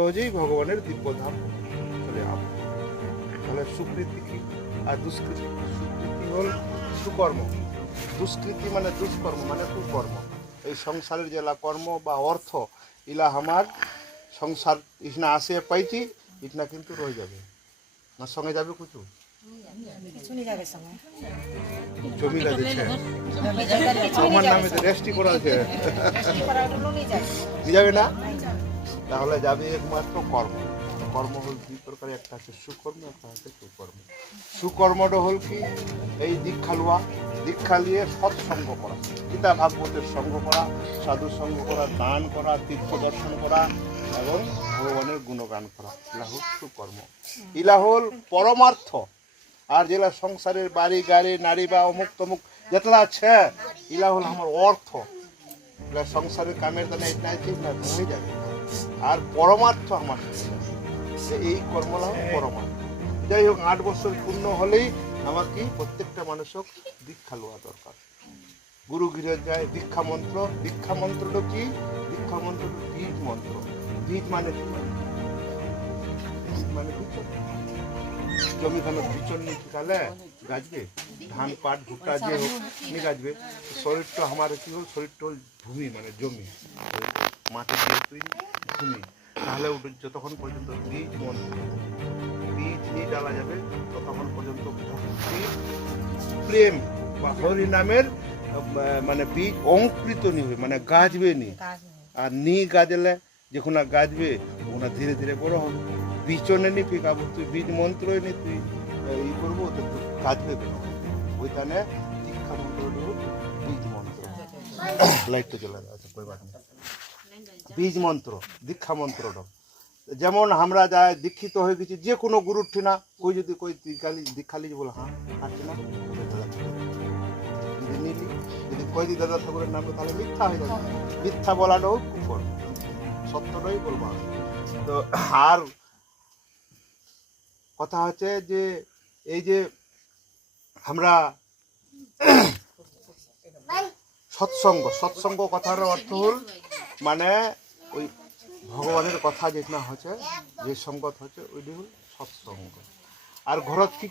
সহজেই ভগবানের দিব্যধাম চলে যাব তাহলে সুকৃতি কি? আর দুষ্কৃতি? সুকৃতি হল সুকর্ম। দুষ্কৃতি মানে দুষ্কর্ম মানে কুকর্ম। এই সংসারের যেলা কর্ম বা অর্থ ইলা আমার সংসার ইসনা আসে পাইছি ইটনা কিন্তু রয়ে যাবে। না সঙ্গে যাবে কিছু সময় আমার নামে রেস্টি করা আছে। যাবে না। তাহলে যাবে একমাত্র কর্ম। কর্ম হল দুই প্রকার, একটা আছে সুকর্ম, একটা আছে কুকর্ম। সুকর্মটা হল কি? এই দীক্ষা লওয়া। দীক্ষা নিয়ে সৎসঙ্গ করা। গীতা, ভাগবতের সঙ্গ করা, সাধু সঙ্গ করা, দান করা, তীর্থ দর্শন করা, এবং ভগবানের গুণগান করা। ইলা হল সুকর্ম। ইলা হল পরমার্থ। আর যেগুলা সংসারের বাড়ি, গাড়ি, নারী বা অমুক তমুক যেতলা আছে ইলা হল আমার অর্থ। সংসারের কামের দানে এটা আছে না হয়ে যাবে। আর পরমার্থ আমার সে এই কর্মলা পরমার্থ। যাই হোক, আট বছর পূর্ণ হলেই আমাকে প্রত্যেকটা মানুষক দীক্ষা লওয়া দরকার। গুরু গৃহে যায়, দীক্ষা মন্ত্র। দীক্ষা মন্ত্রটা কি? দীক্ষা মন্ত্র বীজ মন্ত্র। বীজ মানে মানে জমি ধানের বিচন ঠিকালে গাছবে? ধান পাট ভুট্টা যে হোক নিয়ে গাছবে। শরীরটা আমার কি হল? শরীরটা ভূমি মানে জমি। মাটি দিয়ে তৈরি ভূমি। তাহলে যতক্ষণ পর্যন্ত বীজ মন বীজ নিয়ে ডালা যাবে ততক্ষণ পর্যন্ত ভক্তি প্রেম বা হরি নামের মানে বীজ অঙ্কুরিত নি মানে গাছবে নি। আর নি গাজলে যখন গাছবে ওনা ধীরে ধীরে বড় হবে। বিচনে নি পিকাবো তুই বীজ মন্ত্র নি তুই ই করব, তো তুই গাছবে কেন ওইখানে দীক্ষা মন্ত্র বীজ মন্ত্র। লাইটটা চলে যাচ্ছে কই নেই। বীজ মন্ত্র, দীক্ষা মন্ত্রটা যেমন আমরা যাই, দীক্ষিত হয়ে গেছি, যে কোনো গুরুর ঠিনা কই যদি কই দীক্ষালি দীক্ষালি বলে হ্যাঁ হাঁটছে না। যদি নিলি, যদি কই দি দাদা ঠাকুরের নামে তাহলে মিথ্যা হয়ে যাবে। মিথ্যা বলাটাও কুফর সত্যটাই বলব তো, আর কথা হচ্ছে যে, এই যে আমরা সৎসঙ্গ সৎসঙ্গ কথার অর্থ হল মানে ওই ভগবানের কথা যেটা হচ্ছে, যে সঙ্গত হচ্ছে, ওইটি হল সৎসঙ্গ। আর ঘরত কি